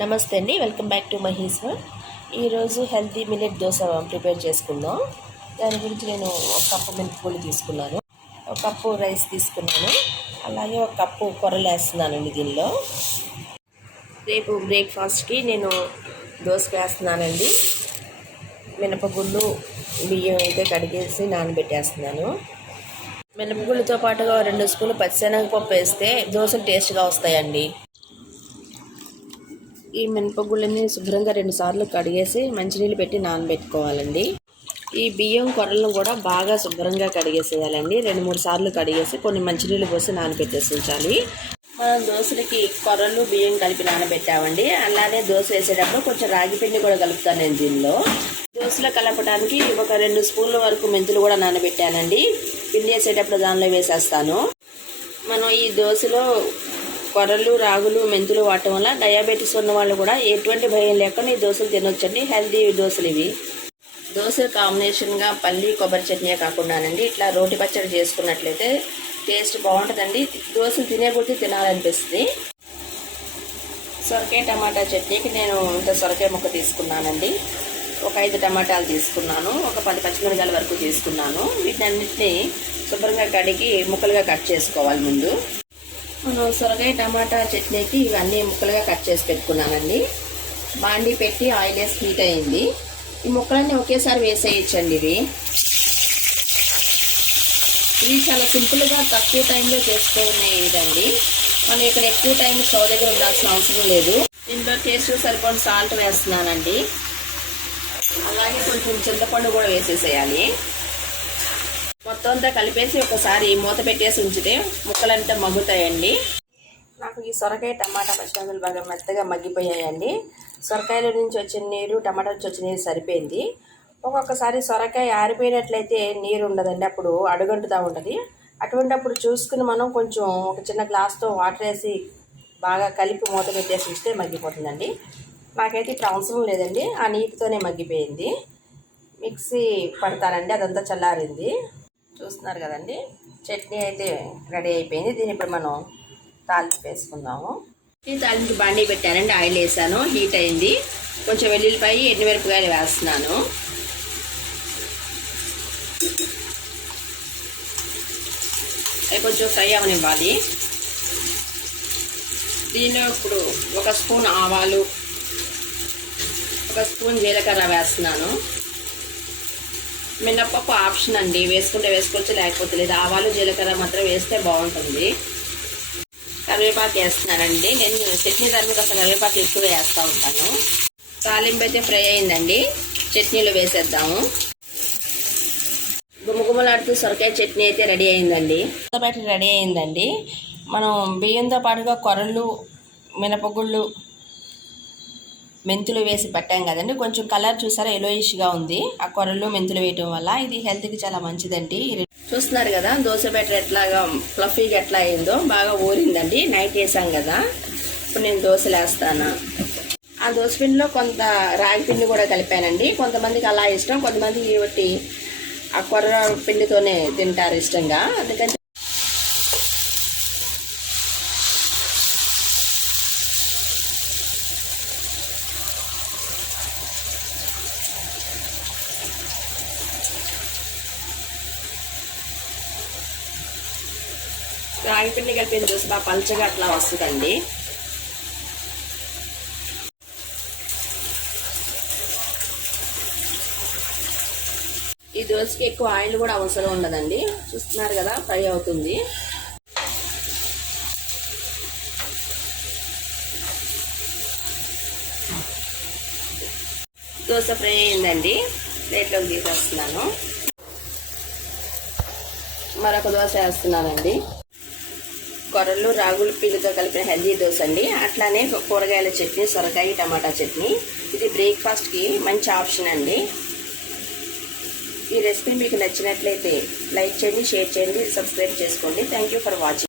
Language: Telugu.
నమస్తే అండి, welcome back to Mahi's world. ఈరోజు హెల్తీ మిల్లెట్ దోశ ప్రిపేర్ చేసుకుందాం. దాని గురించి నేను ఒక కప్పు మినపగుళ్ళు తీసుకున్నాను, ఒక కప్పు రైస్ తీసుకున్నాను, అలాగే ఒక కప్పు కొర్రలు వేస్తున్నానండి. దీనిలో రేపు బ్రేక్ఫాస్ట్కి నేను దోశ వేస్తున్నానండి. మినపగుళ్ళు బియ్యం అయితే కడిగేసి నానబెట్టేస్తున్నాను. మినపగుళ్ళతో పాటుగా 2 స్పూన్లు పచ్చిశనగపప్పు వేస్తే దోశలు టేస్ట్గా వస్తాయండి. ఈ మినపగుళ్ళని శుభ్రంగా 2 సార్లు కడిగేసి మంచినీళ్ళు పెట్టి నానబెట్టుకోవాలండి. ఈ బియ్యం కొర్రలను కూడా బాగా శుభ్రంగా కడిగేసేయాలండి. 2-3 సార్లు కడిగేసి కొన్ని మంచినీళ్ళు పోసి నానబెట్టేసి ఉంచాలి. మనం దోశలకి కొర్రలు బియ్యం కలిపి నానబెట్టామండి. అలానే దోశ వేసేటప్పుడు కొంచెం రాగి పిండి కూడా కలుపుతాను నేను దీనిలో. దోశలో కలపడానికి ఒక 2 స్పూన్ల వరకు మెంతులు కూడా నానబెట్టానండి. పిండి వేసేటప్పుడు దానిలో వేసేస్తాను. మనం ఈ దోశలో కొర్రలు, రాగులు, మెంతులు వాడటం వల్ల డయాబెటీస్ ఉన్న వాళ్ళు కూడా ఎటువంటి భయం లేకుండా ఈ దోశలు తినొచ్చండి. హెల్తీ దోశలు ఇవి. దోశ కాంబినేషన్గా పల్లి కొబ్బరి చట్నీ కాకుండానండి ఇట్లా రోటి పచ్చడి చేసుకున్నట్లయితే టేస్ట్ బాగుంటుందండి. దోశలు తినేబుద్ధి తినాలనిపిస్తుంది. సొరకాయ టమాటా చట్నీకి నేను ఇంత సొరకాయ ముక్క తీసుకున్నానండి. ఒక 5 టమాటాలు తీసుకున్నాను, ఒక 10 పచ్చిమిరపకాయల వరకు తీసుకున్నాను. వీటన్నిటిని శుభ్రంగా కడిగి ముక్కలుగా కట్ చేసుకోవాలి. ముందు మనం సొరకాయ టమాటా చట్నీకి ఇవన్నీ ముక్కలుగా కట్ చేసి పెట్టుకున్నానండి. బాండీ పెట్టి ఆయిల్ వేసి హీట్ అయింది. ఈ ముక్కలన్నీ ఒకేసారి వేసేయచ్చండి. ఇవి చాలా సింపుల్గా తక్కువ టైంలో చేసుకునే ఇదండి. మనం ఇక్కడ ఎక్కువ టైం స్టవ్ దగ్గర ఉండాల్సిన అవసరం లేదు. దీంట్లో టేస్ట్ సరిపోయిన సాల్ట్ వేస్తున్నానండి. అలాగే కొంచెం చింతపండు కూడా వేసేసేయాలి. మొత్తం అంతా కలిపేసి ఒకసారి మూత పెట్టేసి ఉంచితే ముక్కలంతా మగ్గుతాయండి. నాకు ఈ సొరకాయ టమాటా పచ్చిమిరపకాయలు బాగా మెత్తగా మగ్గిపోయాయండి. సొరకాయల నుంచి వచ్చిన నీరు, టమాటా నుంచి వచ్చిన నీరు సరిపోయింది. ఒక్కొక్కసారి సొరకాయ ఆరిపోయినట్లయితే నీరు ఉండదండి, అప్పుడు అడుగంటుతూ ఉంటుంది. అటువంటిప్పుడు చూసుకుని మనం కొంచెం ఒక చిన్న గ్లాస్తో వాటర్ వేసి బాగా కలిపి మూత పెట్టేసి ఉంచితే మగ్గిపోతుందండి. నాకైతే ఇప్పుడు అవసరం లేదండి, ఆ నీటితోనే మగ్గిపోయింది. మిక్సీ పడతానండి, అదంతా చల్లారింది. చూస్తున్నారు కదండి, చట్నీ అయితే రెడీ అయిపోయింది. దీన్ని ఇప్పుడు మనం తాలింపు వేసుకుందాము. ఈ తాలింపు బాండీ పెట్టానండి, ఆయిల్ వేసాను, హీట్ అయింది. కొంచెం వెల్లుల్లిపాయ, ఎండుమిరపకాయలు వేస్తున్నాను. అవి కొంచెం ఫ్రై అవనివ్వాలి. దీనిలో ఇప్పుడు 1 స్పూన్ ఆవాలు, 1 స్పూన్ జీలకర్ర వేస్తున్నాను. మినప్పప్పు ఆప్షన్ అండి, వేసుకుంటే వేసుకోవచ్చు, లేకపోతే లేదు. ఆవాలు జీలకర్ర మాత్రం వేస్తే బాగుంటుంది. కరివేపాకు వేస్తున్నానండి. నేను చట్నీ తర్వాత అసలు కరివేపాకు ఎక్కువ వేస్తూ ఉంటాను. తాలింపు అయితే ఫ్రై అయిందండి, చట్నీలో వేసేద్దాము. గుమగుమలాడుతూ సొరకాయ చట్నీ అయితే రెడీ అయిందండి. బ్యాటర్ రెడీ అయిందండి. మనం బియ్యంతో పాటుగా కొర్రలు, మినపగుళ్ళు, మెంతులు వేసి పెట్టాం కదండి. కొంచెం కలర్ చూసారా, ఎలోయిష్గా ఉంది. ఆ కొర్రలు, మెంతులు వేయటం వల్ల ఇది హెల్త్కి చాలా మంచిదండి. చూస్తున్నారు కదా దోశ బ్యాటర్ ఎట్లాగా ఫ్లఫీగా ఎట్లా అయిందో, బాగా ఊరిందండి. నైట్ వేసాం కదా. ఇప్పుడు నేను దోశలు వేస్తాను. ఆ దోశ పిండిలో కొంత రాగి పిండి కూడా కలిపానండి. కొంతమందికి అలా ఇష్టం, కొంతమంది ఇవి ఆ కొర్ర పిండితోనే తింటారు ఇష్టంగా. అందుకని రాగి పిండి కలిపిన దోశ బాగా పల్చగా అట్లా వస్తుందండి. ఈ దోశకి ఎక్కువ ఆయిల్ కూడా అవసరం ఉండదండి. చూస్తున్నారు కదా, ఫ్రై అవుతుంది. దోశ ఫ్రై అయిందండి, ప్లేట్లోకి తీసేస్తున్నాను. మరొక దోశ వేస్తున్నానండి. కొర్రలు, రాగులు పిండితో కలిపిన హెల్దీ దోశ అండి. అట్లానే కూరగాయల చట్నీ, సొరకాయ టమాటా చట్నీ. ఇది బ్రేక్ఫాస్ట్కి మంచి ఆప్షన్ అండి. ఈ రెసిపీ మీకు నచ్చినట్లయితే లైక్ చేయండి, షేర్ చేయండి, సబ్స్క్రైబ్ చేసుకోండి. Thank you for watching.